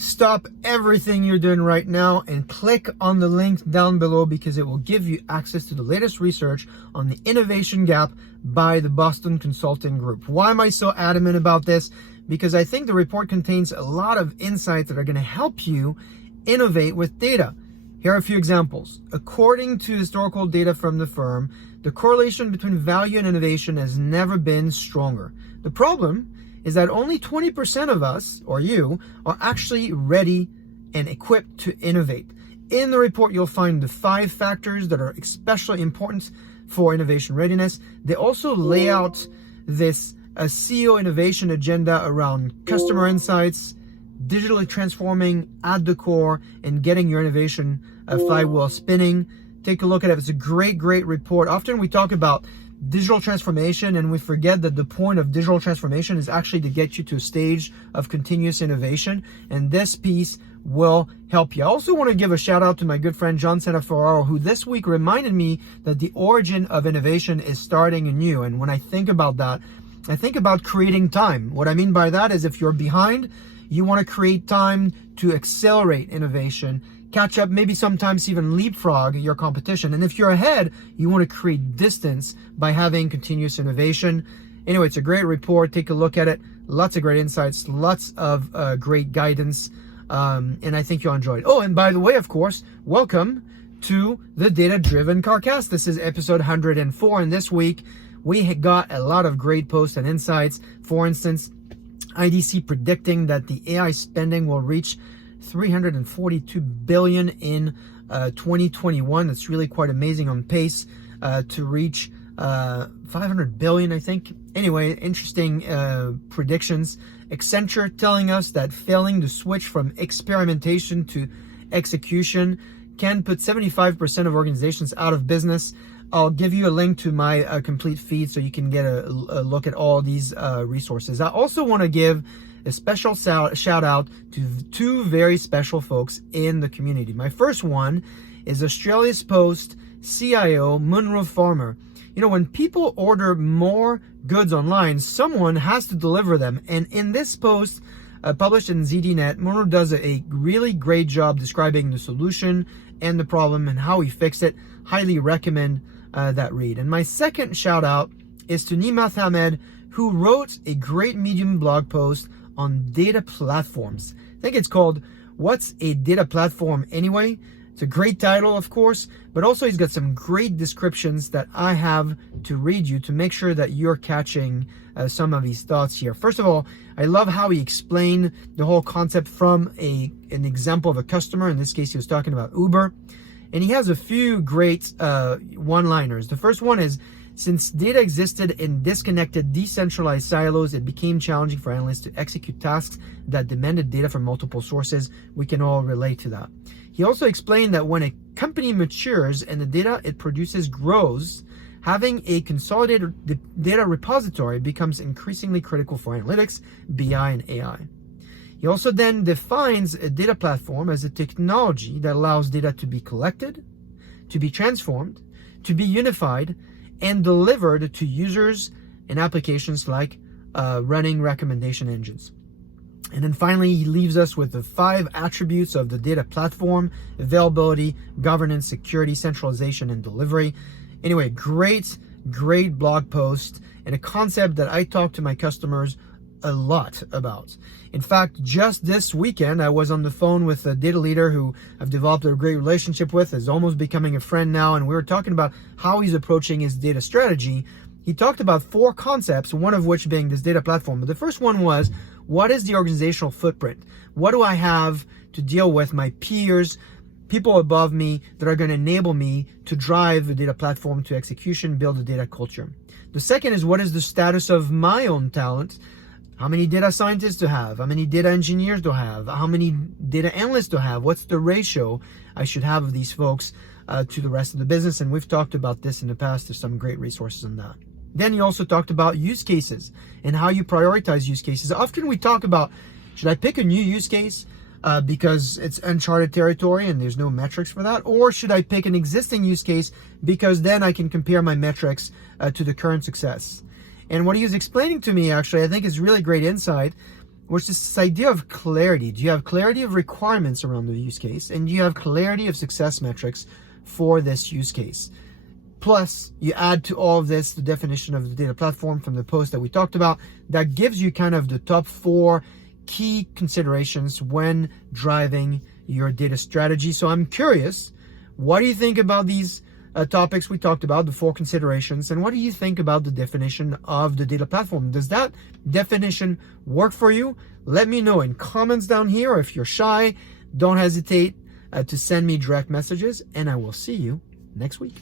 stop everything you're doing right now and click on the link down below, because it will give you access to the latest research on the innovation gap by the Boston Consulting Group. Why am I so adamant about this? Because I think the report contains a lot of insights that are going to help you innovate with data. Here are a few examples. According to historical data from the firm, the correlation between value and innovation has never been stronger. The problem is that only 20% of us, or you, are actually ready and equipped to innovate. In the report, you'll find the 5 factors that are especially important for innovation readiness. They also lay out this CEO innovation agenda around customer insights, digitally transforming at the core, and getting your innovation flywheel spinning. Take a look at it. It's a great report. Often we talk about digital transformation and we forget that the point of digital transformation is actually to get you to a stage of continuous innovation, and this piece will help you. I also want to give a shout out to my good friend John Santaferraro, who this week reminded me that the origin of innovation is starting anew. And when I think about that, I think about creating time. What I mean by that is, if you're behind, you want to create time to accelerate innovation, catch up, maybe sometimes even leapfrog your competition. And if you're ahead, you want to create distance by having continuous innovation. Anyway, it's a great report. Take a look at it. Lots of great insights, lots of great guidance, and I think you'll enjoy it. Oh, and by the way, of course, welcome to the Data-Driven Carcast. This is episode 104, and this week we got a lot of great posts and insights. For instance, IDC predicting that the AI spending will reach $342 billion in 2021. That's really quite amazing, on pace to reach $500 billion, I think. Anyway, interesting predictions. Accenture telling us that failing to switch from experimentation to execution can put 75% of organizations out of business. I'll give you a link to my complete feed so you can get a look at all these resources. I also want to give a special shout out to 2 very special folks in the community. My first one is Australia's Post CIO Munro Farmer. You know, when people order more goods online, someone has to deliver them. And in this post published in ZDNet, Munro does a really great job describing the solution and the problem and how he fixed it. Highly recommend that read. And my second shout out is to Nimath Ahmed, who wrote a great Medium blog post on data platforms. I think it's called "What's a Data Platform Anyway?" It's a great title, of course, but also he's got some great descriptions that I have to read you to make sure that you're catching some of his thoughts here. First of all, I love how he explained the whole concept from an example of a customer. In this case, he was talking about Uber. And he has a few great one-liners. The first one is, since data existed in disconnected, decentralized silos, it became challenging for analysts to execute tasks that demanded data from multiple sources. We can all relate to that. He also explained that when a company matures and the data it produces grows, having a consolidated data repository becomes increasingly critical for analytics, BI, and AI. He also then defines a data platform as a technology that allows data to be collected, to be transformed, to be unified, and delivered to users and applications like running recommendation engines. And then finally, he leaves us with the 5 attributes of the data platform: availability, governance, security, centralization, and delivery. Anyway, great blog post, and a concept that I talk to my customers a lot about. In fact, just this weekend, I was on the phone with a data leader who I've developed a great relationship with, is almost becoming a friend now, and we were talking about how he's approaching his data strategy. He talked about 4 concepts, one of which being this data platform. But the first one was, what is the organizational footprint? What do I have to deal with my peers, people above me, that are going to enable me to drive the data platform to execution, build a data culture? The second is, what is the status of my own talent? How many data scientists to have? How many data engineers to have? How many data analysts to have? What's the ratio I should have of these folks to the rest of the business? And we've talked about this in the past. There's some great resources on that. Then you also talked about use cases and how you prioritize use cases. Often we talk about, should I pick a new use case because it's uncharted territory and there's no metrics for that? Or should I pick an existing use case because then I can compare my metrics to the current success? And what he was explaining to me, actually, I think is really great insight, which is this idea of clarity. Do you have clarity of requirements around the use case? And do you have clarity of success metrics for this use case? Plus, you add to all of this the definition of the data platform from the post that we talked about. That gives you kind of the top 4 key considerations when driving your data strategy. So I'm curious, what do you think about these topics we talked about, the 4 considerations, and what do you think about the definition of the data platform? Does that definition work for you? Let me know in comments down here, or if you're shy, don't hesitate to send me direct messages, and I will see you next week.